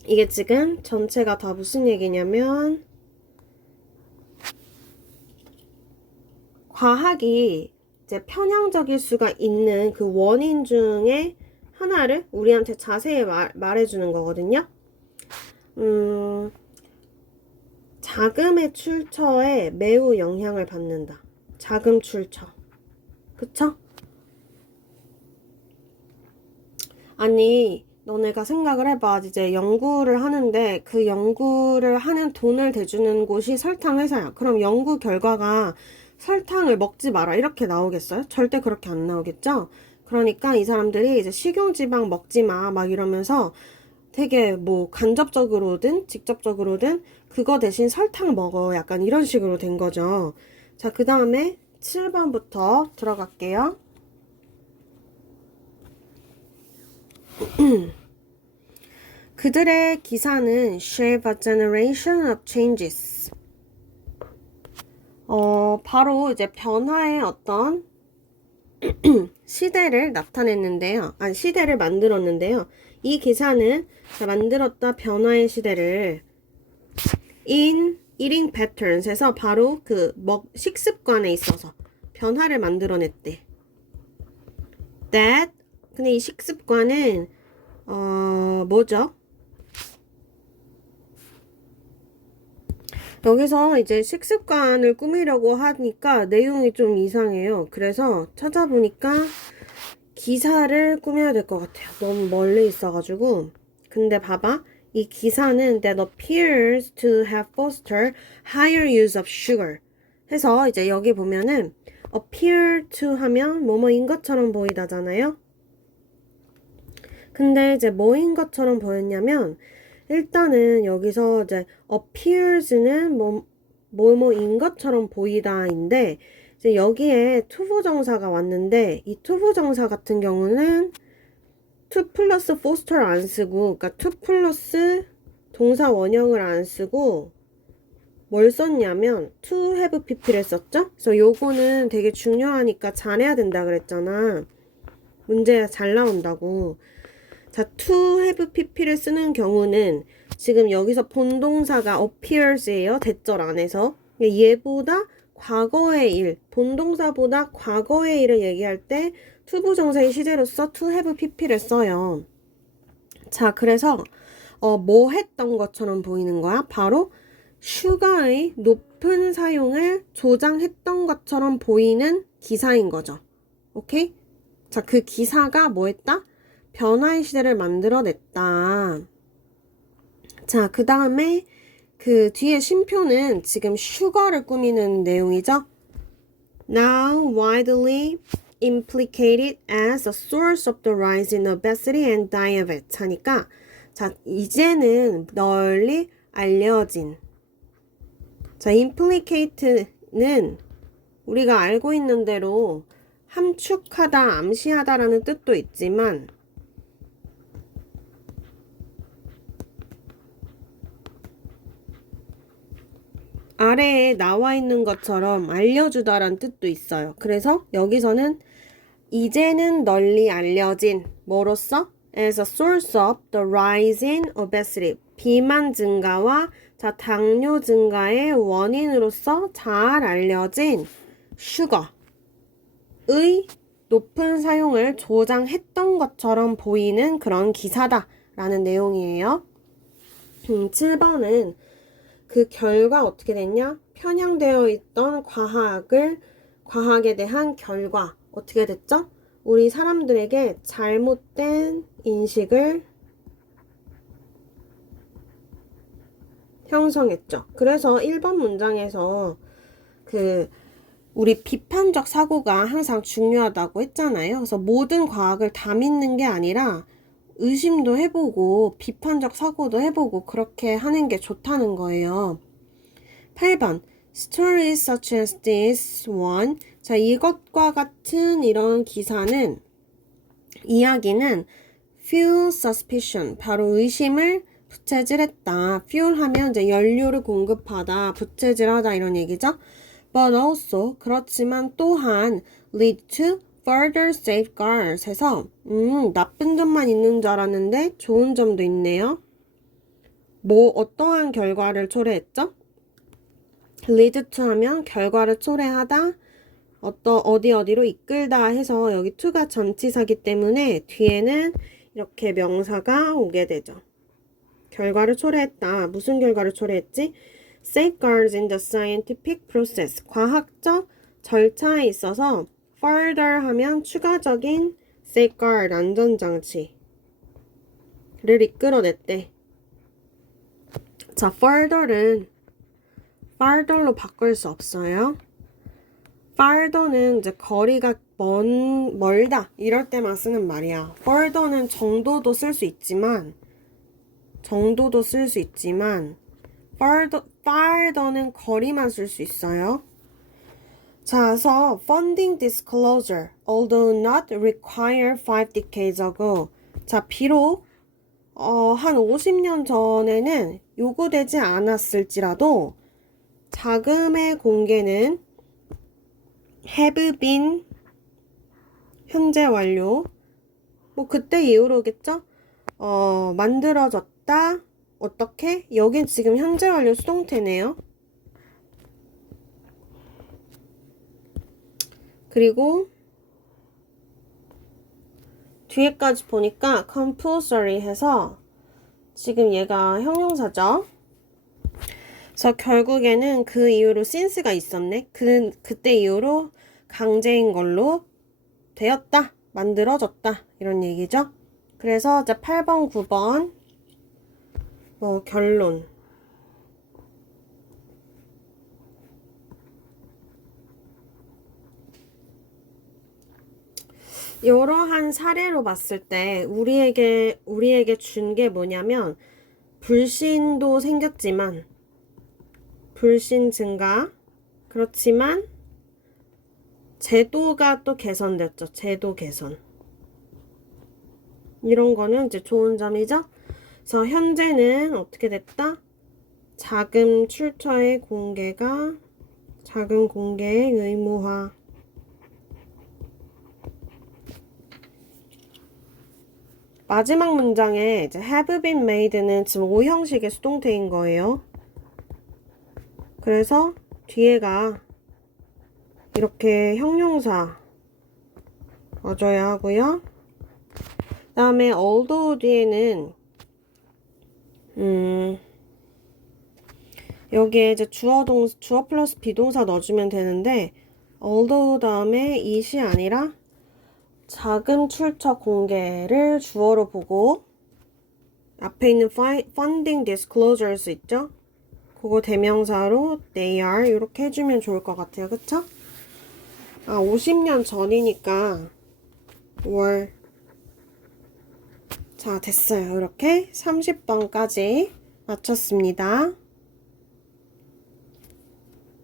이게 지금 전체가 다 무슨 얘기냐면 과학이 이제 편향적일 수가 있는 그 원인 중에 하나를 우리한테 자세히 말해주는 거거든요. 자금의 출처에 매우 영향을 받는다. 자금 출처. 그쵸? 아니 너네가 생각을 해봐. 이제 연구를 하는데 그 연구를 하는 돈을 대주는 곳이 설탕 회사야. 그럼 연구 결과가 설탕을 먹지 마라 이렇게 나오겠어요? 절대 그렇게 안 나오겠죠? 그러니까 이 사람들이 이제 식용지방 먹지 마 막 이러면서 되게 뭐 간접적으로든 직접적으로든 그거 대신 설탕 먹어 약간 이런 식으로 된 거죠. 자, 그 다음에 7번부터 들어갈게요. 그들의 기사는 shape a generation of changes. 바로 이제 변화의 어떤 시대를 나타냈는데요. 아니, 시대를 만들었는데요. 이 기사는 만들었다 변화의 시대를 in eating patterns에서 바로 그 식습관에 있어서 변화를 만들어냈대. That 근데 이 식습관은 뭐죠? 여기서 이제 식습관을 꾸미려고 하니까 내용이 좀 이상해요. 그래서 찾아보니까 기사를 꾸며야 될 것 같아요. 너무 멀리 있어가지고. 근데 봐봐. 이 기사는 that appears to have fostered higher use of sugar 해서 이제 여기 보면은 appear to 하면 뭐뭐인 것처럼 보이다잖아요. 근데 이제 뭐인 것처럼 보였냐면 일단은 여기서 이제 appears는 뭐뭐인 것처럼 보이다인데 이제 여기에 투부정사가 왔는데 이 투부정사 같은 경우는 to 플러스 foster 안 쓰고 그러니까 to 플러스 동사 원형을 안 쓰고 뭘 썼냐면 to have pp를 썼죠? 그래서 요거는 되게 중요하니까 잘해야 된다 그랬잖아. 문제가 잘 나온다고. 자, to have pp를 쓰는 경우는 지금 여기서 본동사가 appears예요. 대절 안에서. 얘보다 과거의 일, 본동사보다 과거의 일을 얘기할 때 투부정사의 시제로서 to have pp를 써요. 자, 그래서 뭐 했던 것처럼 보이는 거야? 바로 슈가의 높은 사용을 조장했던 것처럼 보이는 기사인 거죠. 오케이? 자, 그 기사가 뭐 했다? 변화의 시대를 만들어냈다. 자, 그 다음에 그 뒤에 쉼표는 지금 슈거를 꾸미는 내용이죠. Now widely implicated as a source of the rise in obesity and diabetes 하니까 자, 이제는 널리 알려진 자, implicate는 우리가 알고 있는 대로 함축하다, 암시하다라는 뜻도 있지만 아래에 나와 있는 것처럼 알려주다라는 뜻도 있어요. 그래서 여기서는 이제는 널리 알려진 뭐로써? As a source of the rise in obesity. 비만 증가와 자, 당뇨 증가의 원인으로서 잘 알려진 슈거의 높은 사용을 조장했던 것처럼 보이는 그런 기사다라는 내용이에요. 7번은 그 결과 어떻게 됐냐? 편향되어 있던 과학에 대한 결과 어떻게 됐죠? 우리 사람들에게 잘못된 인식을 형성했죠. 그래서 1번 문장에서 우리 비판적 사고가 항상 중요하다고 했잖아요. 그래서 모든 과학을 다 믿는 게 아니라 의심도 해보고 비판적 사고도 해보고 그렇게 하는 게 좋다는 거예요. 8번 Stories such as this one 자, 이것과 같은 이런 기사는 이야기는 fuel suspicion 바로 의심을 부채질했다. fuel 하면 이제 연료를 공급하다, 부채질하다 이런 얘기죠. But also 그렇지만 또한 lead to further safeguards 해서 나쁜 점만 있는 줄 알았는데 좋은 점도 있네요. 어떠한 결과를 초래했죠? lead to 하면 결과를 초래하다 어디로 이끌다 해서 여기 to가 전치사기 때문에 뒤에는 이렇게 명사가 오게 되죠. 결과를 초래했다. 무슨 결과를 초래했지? Safeguards in the scientific process. 과학적 절차에 있어서 further 하면 추가적인 safeguard 안전장치를 이끌어냈대. 자, farther로 바꿀 수 없어요. farther는 이제 거리가 멀다 이럴 때만 쓰는 말이야. further는 정도도 쓸 수 있지만 farther는 거리만 쓸 수 있어요. 자, 그래서 funding disclosure, although not required 5 decades ago. 자, 비록 한 50년 전에는 요구되지 않았을지라도 자금의 공개는 have been 현재 완료. 뭐 그때 이후로겠죠? 만들어졌다. 어떻게? 여긴 지금 현재 완료 수동태네요. 그리고 뒤에까지 보니까 compulsory 해서 지금 얘가 형용사죠. 그래서 결국에는 그 이후로 since가 있었네. 그때 이후로 강제인 걸로 되었다. 만들어졌다. 이런 얘기죠. 그래서 이제 8번, 9번 뭐 결론. 이러한 사례로 봤을 때 우리에게 준 게 뭐냐면 불신도 생겼지만 불신 증가 그렇지만 제도가 또 개선됐죠. 제도 개선. 이런 거는 이제 좋은 점이죠. 그래서 현재는 어떻게 됐다? 자금 출처의 공개가 자금 공개의 의무화. 마지막 문장에 이제 have been made는 지금 오형식의 수동태인 거예요. 그래서 뒤에가 이렇게 형용사 넣어줘야 하고요. 그 다음에 although 뒤에는 여기에 이제 주어 플러스 비동사 넣어주면 되는데 although 다음에 it이 아니라 자금 출처 공개를 주어로 보고 앞에 있는 funding disclosures 있죠? 그거 대명사로 they are 이렇게 해주면 좋을 것 같아요. 그쵸? 50년 전이니까 월. 자, 됐어요. 이렇게 30번까지 마쳤습니다.